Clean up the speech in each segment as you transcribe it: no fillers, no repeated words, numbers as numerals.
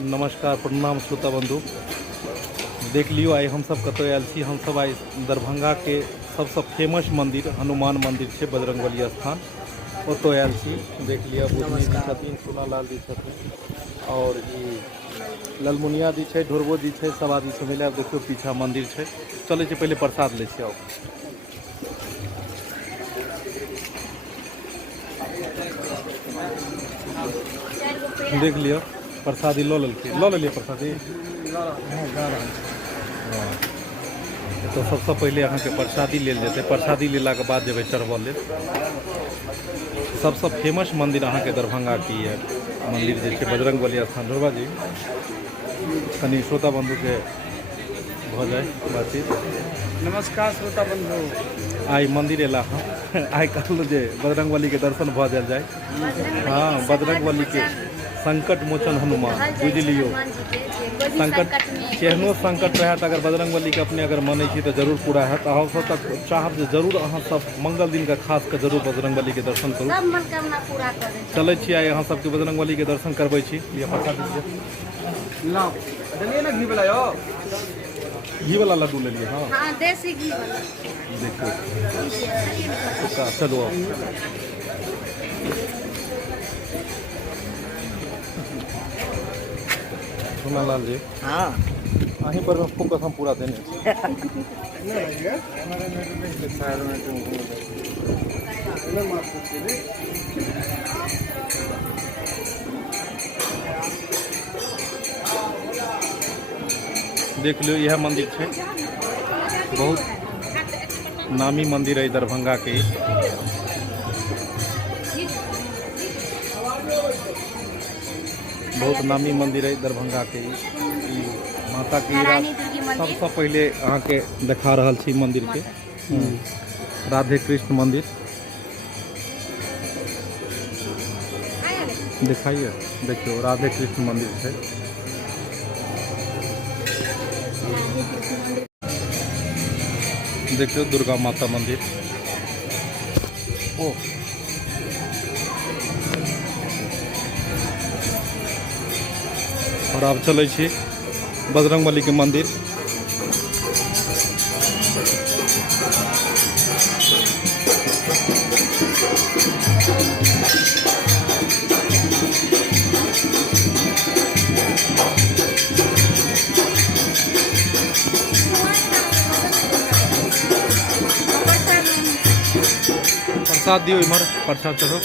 नमस्कार प्रणाम श्रोता बंधु। देख लियो आई हम सब कतौ आयल छी। हम सब आई दरभंगा के सबसे फेमस मंदिर हनुमान मंदिर है बजरंगबली स्थान, ओतो आयल छी। देख लिया बुधनी जी छथिन, सोनालाल जी छथिन और ई ललमुनिया जी है, ढोरबो जी है, सब आदमी सब मिले। देखियो पीछा मंदिर है, चले छी पहले प्रसाद ले छी। आओ देख लियो प्रसादी लो लिया प्रसादी। तो सबसे पहले अहाँ के प्रसादी लेल जेतै। प्रसादी लेला के बाद जेबै चढ़बऽ लेल। सबसे फेमस मंदिर अहाँ के दरभंगा की है मंदिर जे छै बजरंगबली स्थान। ढोरबा जी कनी श्रोता बंधु के भ जाए बातचीत। नमस्कार श्रोता बंधु। आई मंदिर एला हम आई कहलहुँ जे बजरंगबली के दर्शन भ जाए। हाँ, बजरंगबली के संकट मोचन हनुमान बुझ लियो। संकट केहनो संकट रहे अगर बजरंगबली के अपने अगर मानै छी तो जरूर पूरा हैत। अहाँ सब तक चाहब जे जरूर अहाँ सब मंगल दिन के खास के जरूर बजरंगबली के दर्शन करू। सब मनोकामना पूरा करे। चलै छी आई अहाँ सबके बजरंगबली के दर्शन करबै छी। ये प्रसाद दीजिए। लाओ चलिए ना घी वाला यो। घी वाला लड्डू ले लिए। हाँ हाँ, देसी घी वाला। देखिए चलो सोनालाल जी। हाँ अहीं पर फोकस हम पूरा देने देख लो यह मंदिर है, बहुत नामी मंदिर है दरभंगा के। बहुत नामी मंदिर है दरभंगा के। माता की सबसे पहले अहाँ के देखा रहल छी मंदिर के। राधे कृष्ण मंदिर दिखाइए। देखियो राधे कृष्ण मंदिर है। देखियो दुर्गा माता मंदिर। ओ और अब चले छी बजरंगबली के मंदिर। प्रसाद दियो इमर, प्रसाद चढ़ो।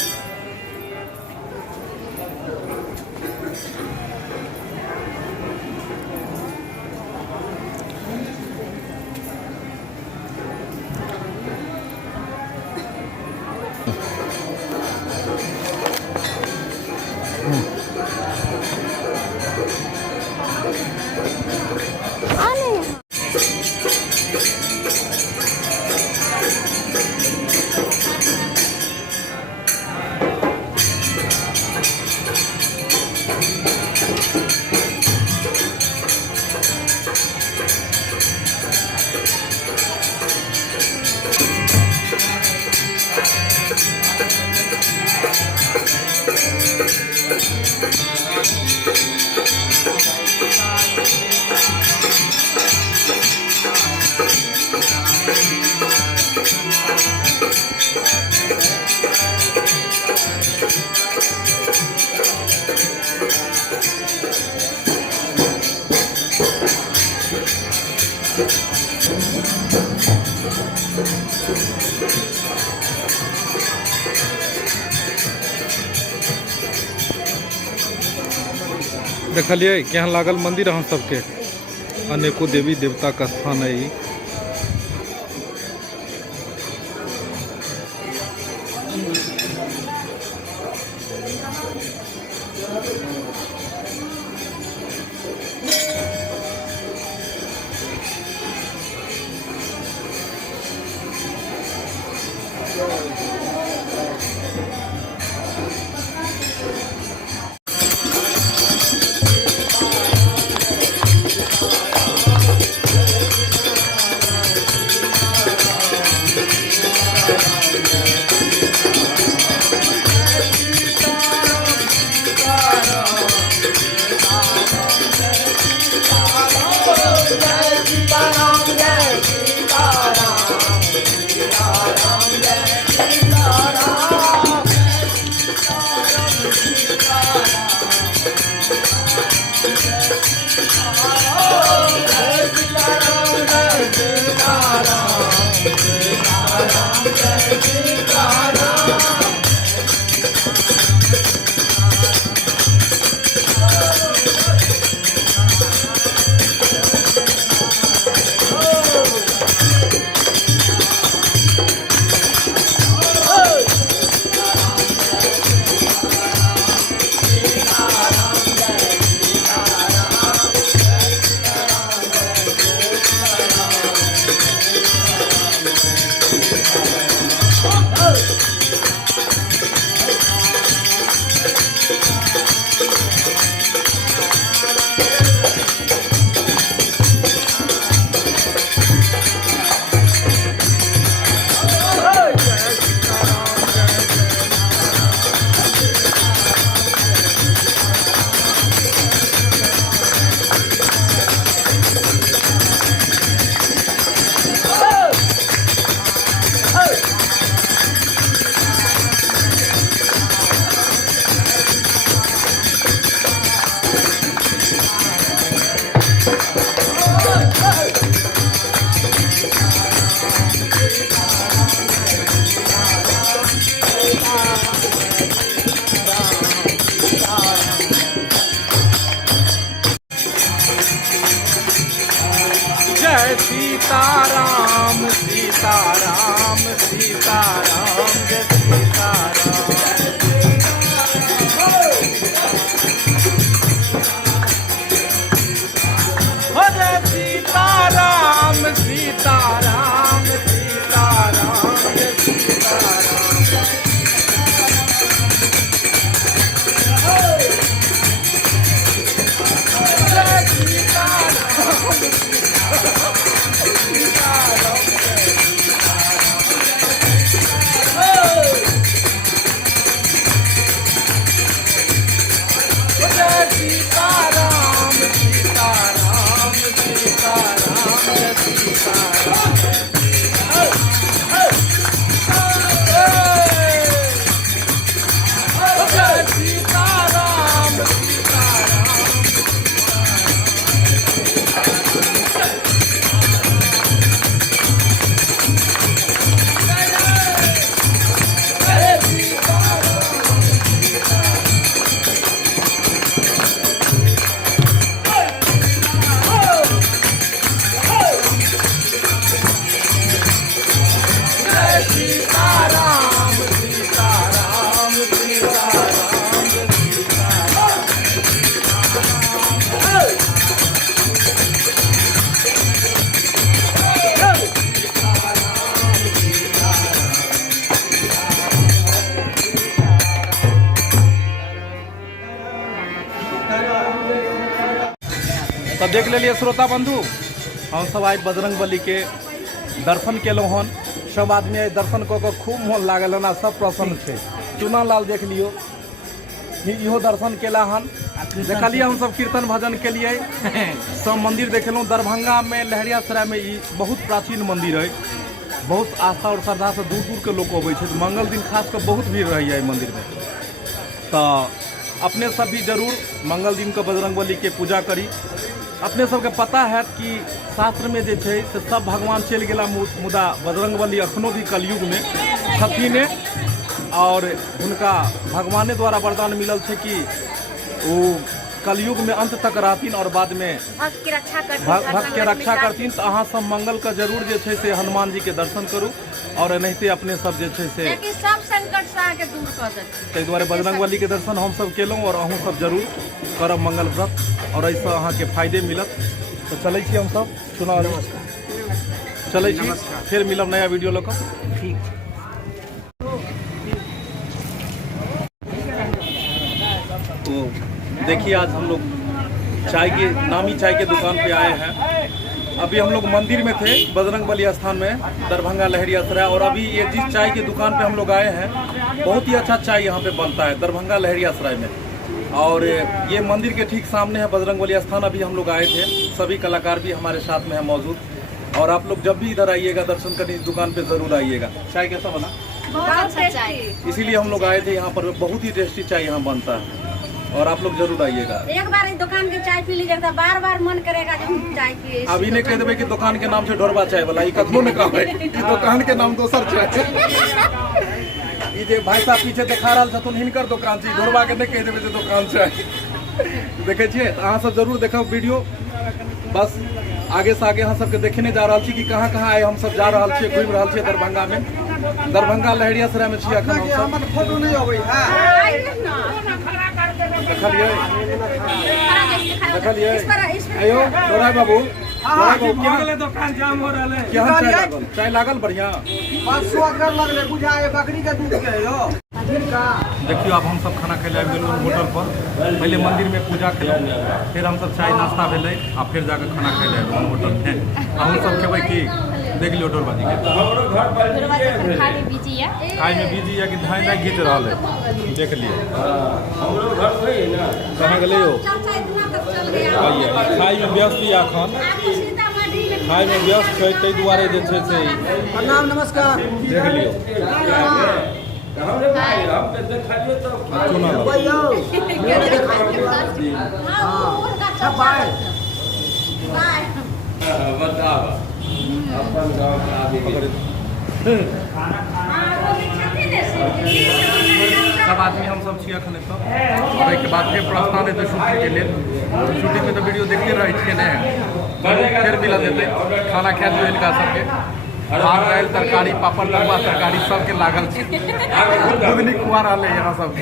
देखलिए केहन लागल मंदिर अहाँ सबके। अनेको देवी देवता का स्थान है ई। सीताराम सीताराम जय सीताराम। सीताराम सीताराम सीताराम जय सीताराम। जय सीताराम सीताराम। सीताराम सीताराम सीताराम जय सीताराम। तो देख लिये श्रोता बंधु, हम सब आए बजरंग बली के दर्शन केलहुँ हन। सब आदमी आए दर्शन कऽ खूब मोन लागल हन, सब प्रसन्न थे। चुना लाल देख लियो, इहो दर्शन केला हन। देखलिए हम सब कीर्तन भजन के लिए सब मंदिर देखेलहुँ। दरभंगा में लहरियासराय में ई बहुत प्राचीन मंदिर है। बहुत आस्था और श्रद्धा से दूर दूर के लोग अबै छै। मंगल दिन खास कर बहुत भीड़ रही मंदिर में। तो अपने सब भी जरूर मंगल दिन के बजरंगबली के पूजा करी। अपने सबके पता है कि शास्त्र में जे छै से सब भगवान चलि गेला, मुदा बजरंगबली अखनो भी कलयुग में छथिन और उनका भगवाने द्वारा वरदान मिलल छै कि वो कलयुग में अंत तक रहथिन और बाद में भक्त के रक्षा करथिन। तो अहाँ सब मंगल का जरूर जे छै से हनुमान जी के दर्शन करू और एनाहिते अपने सब जे छै से सब संकट से आके दूर कर देथिन। ताहि दुआरे बजरंगबली के दर्शन हम सब केलहुँ और अहूँ सब जरूर करब मंगल व्रत और ऐसा अहाँ के फायदे मिलत। तो चलै छी हम सब चुनाव चलै छी, फिर मिलब नया वीडियो लऽ कऽ। ठीक। तो देखिए आज हम लोग चाय के नामी चाय के दुकान पे आए हैं। अभी हम लोग मंदिर में थे बजरंगबली स्थान में दरभंगा लहरियासराय, और अभी ये जिस चाय की दुकान पे हम लोग आए हैं बहुत ही अच्छा चाय यहाँ पे बनता है दरभंगा लहरियासराय में। और ये मंदिर के ठीक सामने है बजरंगबली स्थान। अभी हम लोग आए थे, सभी कलाकार भी हमारे साथ में है मौजूद। और आप लोग जब भी इधर आइएगा दर्शन करने इस दुकान पे जरूर आइएगा। चाय कैसा बना? बहुत अच्छा चाय। इसीलिए हम लोग आए थे यहाँ पर। बहुत ही टेस्टी चाय यहाँ बनता है और आप लोग जरूर आइएगा। एक बार इस दुकान की चाय पी लीजिएगा तो बार बार मन करेगा जो हम चाय पिए। अभी ने कह देवे कि दुकान के नाम से ढोरबा चाय वाला, कखनो ने कहे दुकान के नाम दोसर चाय। ये जे भाई साहब पीछे दिखा रहा छथुन हिनकर दुकान छै, ढोरबा के नहीं कह देवे जे दुकान छै। देखे छिए अहाँ सब जरूर देखब वीडियो। बस आगे से आगे अहाँ सबके देखने जा रहा छी कि कहाँ कहाँ आए हम सब जा रहा छी, घूम रहा छी दरभंगा में। दरभंगा लहरियासराय में छी अखन हम सब। फोटो नहीं अबै है। देखलिए आयो डोरा बाबू, दुकान जाम हो रहा है। केहन चाय लागल? चाय लागल बढ़िया। 500 अगर लगले बुझा है बकरी के दूध के यो। देखियो अब हम सब खाना खाए आबि गेलहुँ होटल पर। पहले मंदिर में पूजा केलहुँ, फिर हम सब चाय नाश्ता भेलै आ फिर जाकर खाना खाए आबि होटल में। अहूँ सब खेबै की? देख लियो डोरबाजी के खाई में बिजी है कि धाई नहीं घीच रहा है। देख लिए कहाँ गए हो? खाई में व्यस्त या एखन खाई में व्यस्त है, ताहि दुआरे जे छै से प्रणाम नमस्कार। देख लियो सब आदमी हम सब छियै अखन एतऽ, और एहिके बाद फिर प्रस्थान हेतै शूटिंग के लेल। शूटिंग में तो वीडियो देखते रहै छियै ने, फिर मिलत हेतै। खाना खा लियो इनका सबके, भात दालि तरकारी पापड़ तरुआ तरकारी सबके लागल छै। घुघनी खुआ रहलै यहाँ सबके।